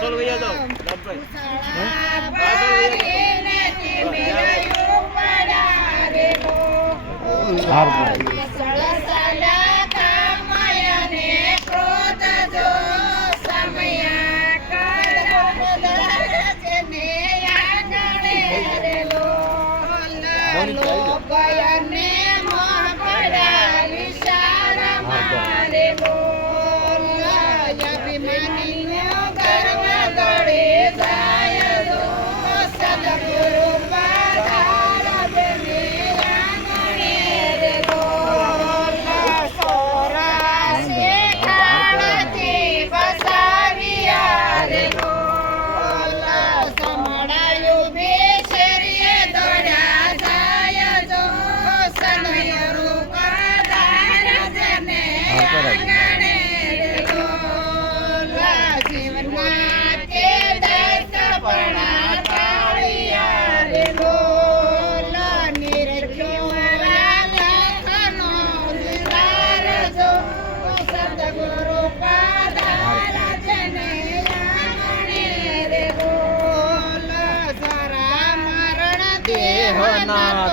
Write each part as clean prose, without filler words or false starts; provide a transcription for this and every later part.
પાછળ વયા જાઓ લાભભાઈ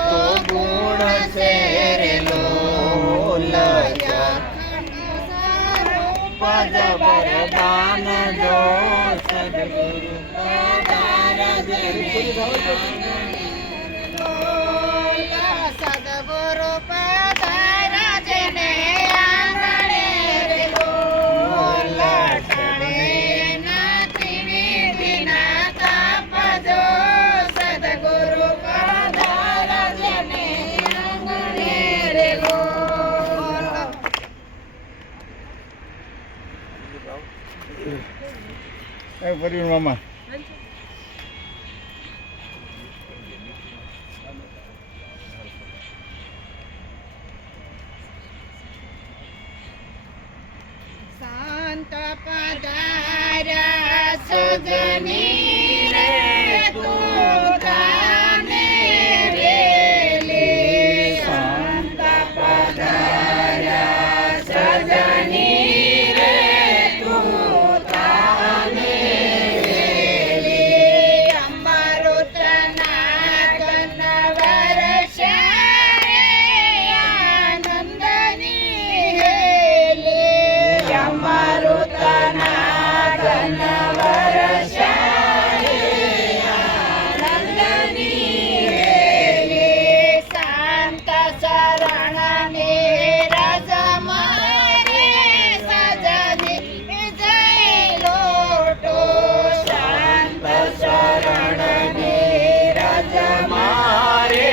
તો ગુણ છે રે લોલ જબરદાન જો સદગુરુ સદગુરુ પધારા જેને આંગણે રે લોલ ટાણે નાથી વિધિના તાપજો સદગુરુ પધારા જેને આંગણે રે લોલ એ ફરી મામા શાંત પધાર્યા સજની રે તું કાને વેલી શાંત પધાર્યા સજની રે તું કાને વેલી અમૃતના ઘન વર્ષા રે આનંદની હેલી અમૃતના ઘન વર્ષા રે આનંદની હેલી શાંત શરણ નીરજ મારે સજની જય લોટો શાંત શરણ નીરજ મારે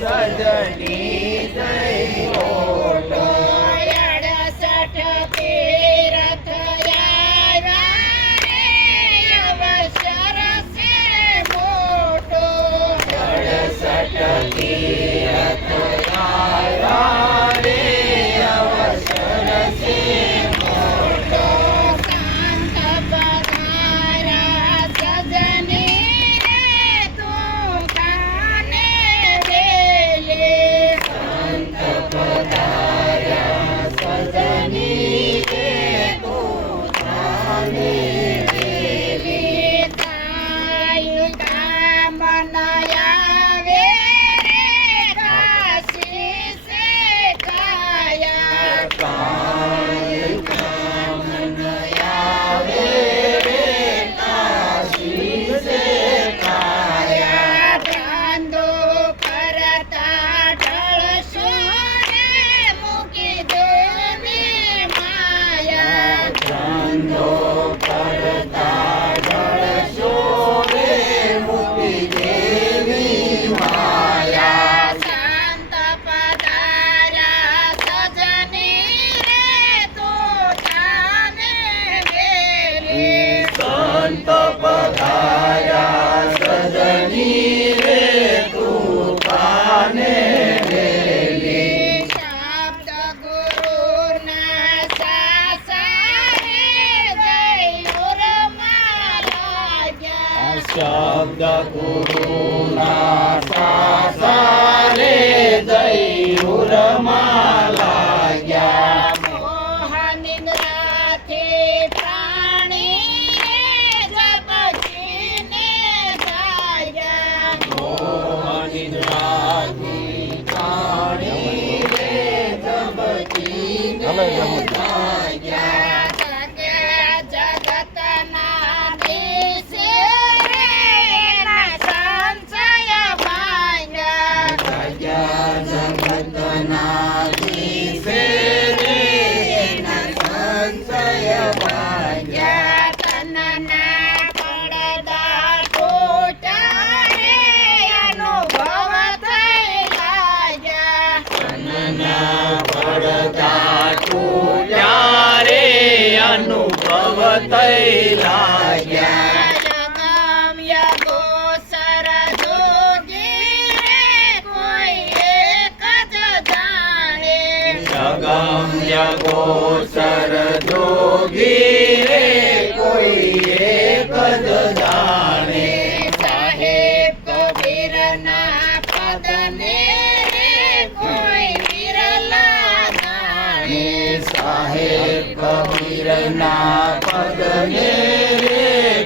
સજની જય લોટો 68 તીરથ આવ્યા રે અવસર છે મોટો 68 તીરથ આવ્યા રે અવસર છે મોટો શાંત પધારા સજની રે તું કાને વેલી શાંત પધારા સજની રે તું કાને વેલી તાઈ કામના આવે રે કાશી સે કાયા કાઈ કામના આવે રે કાશી સે કાયા ચાંદો કરતા ઢળશો રે મૂકી દેવી માયા ચાંદો કરતા ઢળશો રે મૂકી દેવી માયા શાંત પધાર્યા સજની રે તું જાને વેલી શાંત પધાર્યા સજની રે તું કાને વેલી શબ્દ ગુરુના સાસારે જયુરમાં લાગ્યા શબ્દ ગુરુના સાસારે જયુરમાં લાગ્યા મોહ નિદ્રાથી પ્રાણી રે ગોચર જોગી રે કોઈ એક જ જાણે સાહેબ કબીરના પદને રે કોઈ વિરલા જાણે સાહેબ કબીરના પદને રે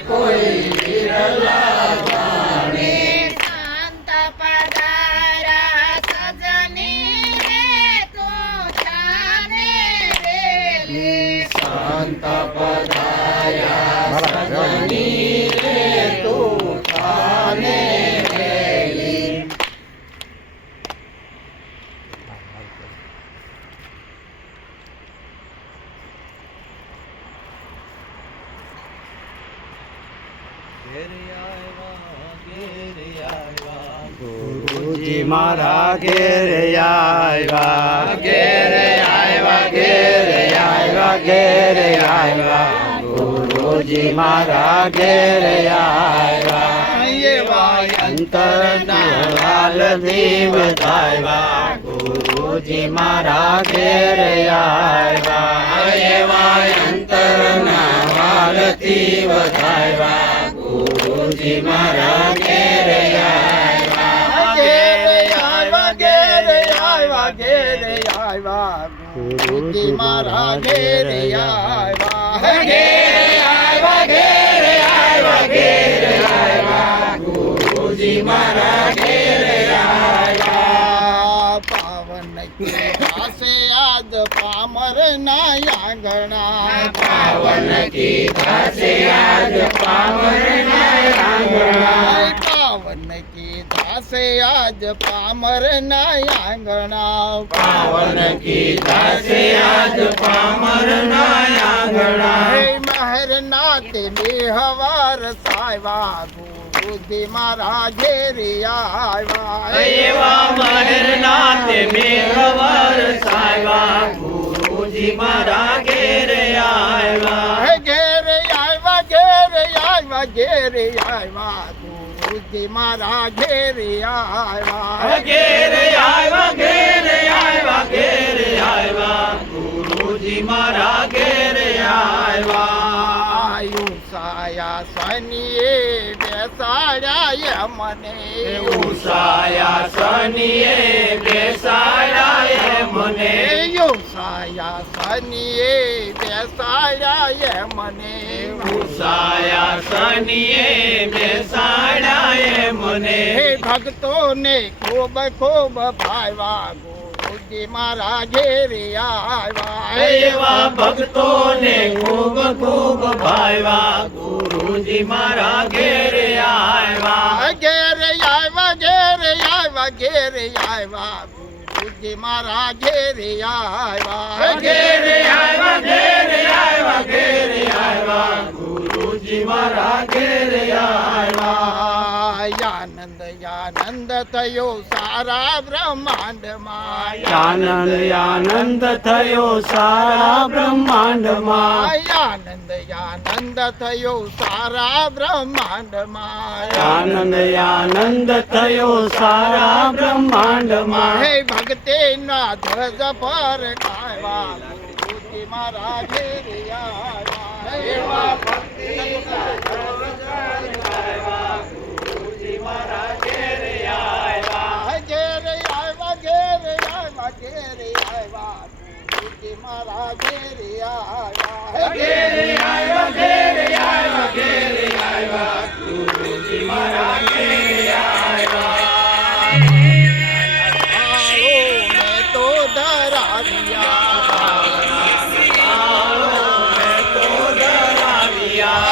કોઈ વિરલા જાણે શાંત પધારા સજની રે તું જાને રે શાંત પધાયા સજની રે તું જાને રેલી ગુરુજી મારા ઘેરે આવ્યા ઘેરે આવ્યા ઘેરે આવ્યા ઘેરે આવ્યા ગુરુજી મારા ઘેરે આવ્યા એવા અંતરના લાલ દીવ આવ્યા ગુરુજી મારા ઘેરે આવ્યા એવા અંતરના વાલથી વધાવ્યા ગુરુજી મારા ઘેરે આવ્યા ઘેરે આવ્યા ઘેરે આવ્યા ઘેરે આવ્યા ગુરુજી મારા ઘેરે આવ્યા ઘેરે આવ્યા ઘેરે આવ્યા ઘેરે આવ્યા ગુરુજી મારા ઘેરે આવ્યા પાવન કી પાસે આજ પામર ના આંગણા પાવન કીધા છે આજ પાવનના આંગણા પાવન કી દાસે આજ પામર ના આંગણા પાવન કીધા છે આજ પામરના આંગણા હે મહેર નાતે મેહવાર સાયવા ગુરુજી મારા ઘેરે આવ્યા એવા મહેરના તે મેઘવર સાયવા ગુરુજી મારા ઘેરે આવ્યા હે ઘેરે આવ્યા ઘેરે આવ્યા ઘેરે આવ્યા ગુરુજી મારા ઘેરે આવ્યા ઘેરે આવ્યા ઘેરે આવ્યા ઘેરે આવ્યા ગુરુજી મારા ઘેરે આવ્યા આયુ સાયા સનીએ બેસાડ્યા મને ઉષાયા સનીએ બેસાડાએ મને સાયા સનીએ બેસાડ્યા મને ઉષાયા સનીએ બેસાડાએ મને હે ભક્તોને ખૂબ ખૂબ ભાવ્યા ગુરુજી મારા ઘેરે આવ્યા એવા ભક્તોને ખૂબ ખૂબ ભાવ્યા ગુરુજી મારા ઘેરે આવ્યા ઘેરે આવ્યા ઘેરે આવ્યા ઘેરે આવ્યા ગુરુજી મારા ઘેરે આવ્યા ઘેરે આવ્યા ઘેરે આવ્યા ઘેરે આવ્યા ગુરુજી મારા ઘેરે આવ્યા આનંદ આનંદ થયો સારા બ્રહ્માંડમાં આનંદ આનંદ થયો સારા બ્રહ્માંડમાં આનંદ આનંદ થયો સારા બ્રહ્માંડમાં આનંદ આનંદ થયો સારા બ્રહ્માંડમાં હે ભક્તે ના ધ્વજ પર ગાવા ગુરુજી મારા ઘેરે આવ્યા એવા ભક્તિના ધ્વજ ગાવા ગુરુજી મારા ઘેરે આવ્યા ઘેરે આવ્યા ઘેરે આવ્યા ઘેરે આવ્યા ગુરુજી મારા ઘેરે આવ્યા ઘેરે આવ્યા ઘેરે આવ્યા ઘેરે આવ્યા ગુરુજી મારા ઘેરે આવ્યા મેં તો ધરાવ્યા મેં તો ધરાવ્યા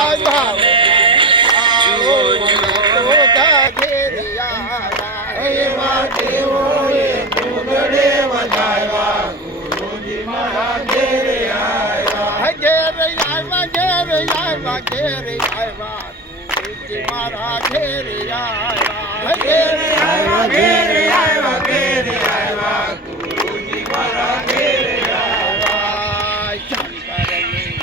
એવા દેવોએ ઘૂંઘડે વધાવ્યા ગુરુજી મારા ઘેરે આવ્યા ઘેરે આવ્યા ઘેરે આવ્યા ઘેરે આવ્યા ગુરુજી મારા ઘેરે આવ્યા ઘેરે આવ્યા ઘેરે આવ્યા ઘેરે આવ્યા ગુરુજી મારા ઘેરે આવ્યા શંકરની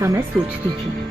ऐसा मैं सोचती थी।